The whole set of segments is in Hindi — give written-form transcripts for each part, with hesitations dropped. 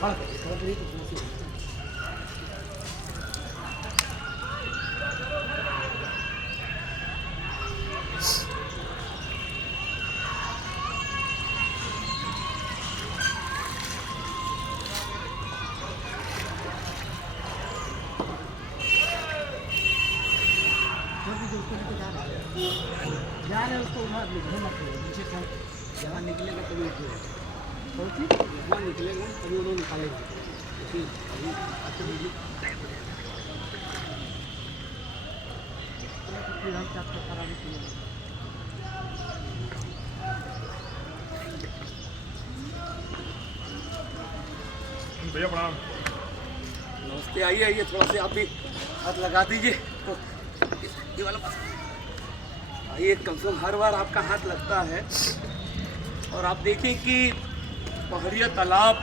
जा रहे उसको उठा लीजिए मत नीचे से जहाँ निकलेगा तभी उठेगा वहाँ निकलेगा तभी वो निकालेंगे फिर हम क्या करा भैया प्रणाम। नमस्ते। आइए आइए थोड़ा सा आप भी हाथ लगा दीजिए तो ये वाला आइए। कम से कम हर बार आपका हाथ लगता है और आप देखें कि पहरिया तालाब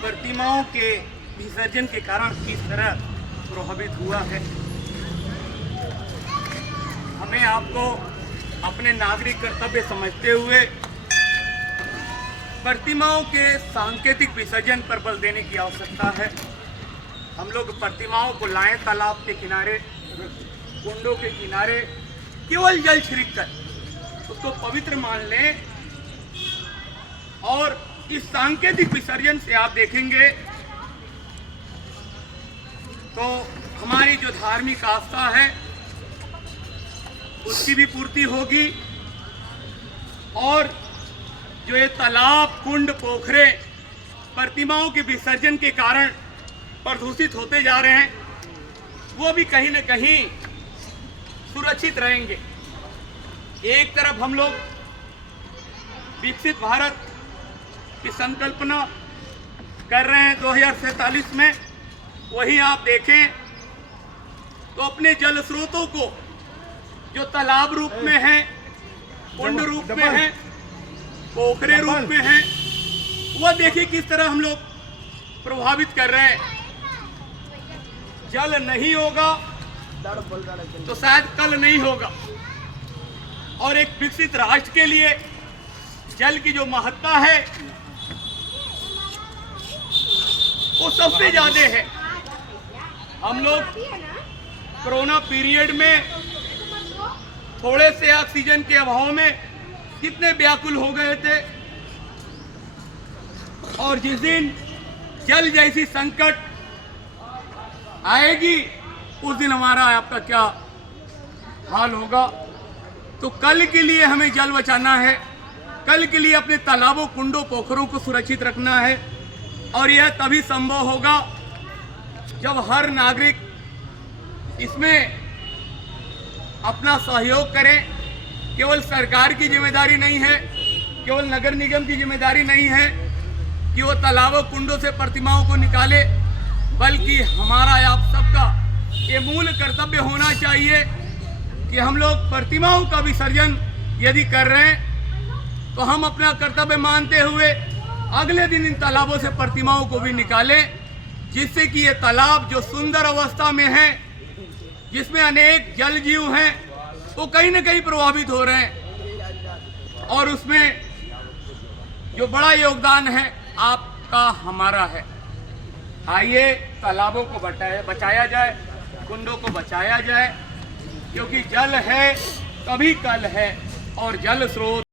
प्रतिमाओं के विसर्जन के कारण किस तरह प्रभावित हुआ है। हमें आपको अपने नागरिक कर्तव्य समझते हुए प्रतिमाओं के सांकेतिक विसर्जन पर बल देने की आवश्यकता है। हम लोग प्रतिमाओं को लाएं तालाब के किनारे, कुंडों के किनारे, केवल जल छिड़क कर उसको पवित्र मान लें। और इस सांकेतिक विसर्जन से आप देखेंगे तो हमारी जो धार्मिक आस्था है उसकी भी पूर्ति होगी और जो ये तालाब, कुंड, पोखरे प्रतिमाओं के विसर्जन के कारण प्रदूषित होते जा रहे हैं वो भी कहीं न कहीं सुरक्षित रहेंगे। एक तरफ हम लोग विकसित भारत की संकल्पना कर रहे हैं 2047 में, वहीं आप देखें तो अपने जल स्रोतों को जो तालाब रूप में है, कुंड रूप में है, पोखरे रूप में है, वह देखिए किस तरह हम लोग प्रभावित कर रहे हैं। जल नहीं होगा तो शायद कल नहीं होगा। और एक विकसित राष्ट्र के लिए जल की जो महत्ता है वो सबसे ज्यादा है। हम लोग कोरोना पीरियड में थोड़े से ऑक्सीजन के अभाव में कितने व्याकुल हो गए थे और जिस दिन जल जैसी संकट आएगी उस दिन हमारा आपका क्या हाल होगा। तो कल के लिए हमें जल बचाना है, कल के लिए अपने तालाबों, कुंडों, पोखरों को सुरक्षित रखना है और यह तभी संभव होगा जब हर नागरिक इसमें अपना सहयोग करे। केवल सरकार की जिम्मेदारी नहीं है, केवल नगर निगम की जिम्मेदारी नहीं है कि वो तालाबों, कुंडों से प्रतिमाओं को निकाले, बल्कि हमारा आप सबका ये मूल कर्तव्य होना चाहिए कि हम लोग प्रतिमाओं का विसर्जन यदि कर रहे हैं तो हम अपना कर्तव्य मानते हुए अगले दिन इन तालाबों से प्रतिमाओं को भी निकालें, जिससे कि ये तालाब जो सुंदर अवस्था में है, जिसमें अनेक जल जीव हैं, वो कहीं न कहीं प्रभावित हो रहे हैं और उसमें जो बड़ा योगदान है आपका, हमारा है। आइए तालाबों को बचाया जाए, कुंडों को बचाया जाए, क्योंकि जल है तभी कल है और जल स्रोत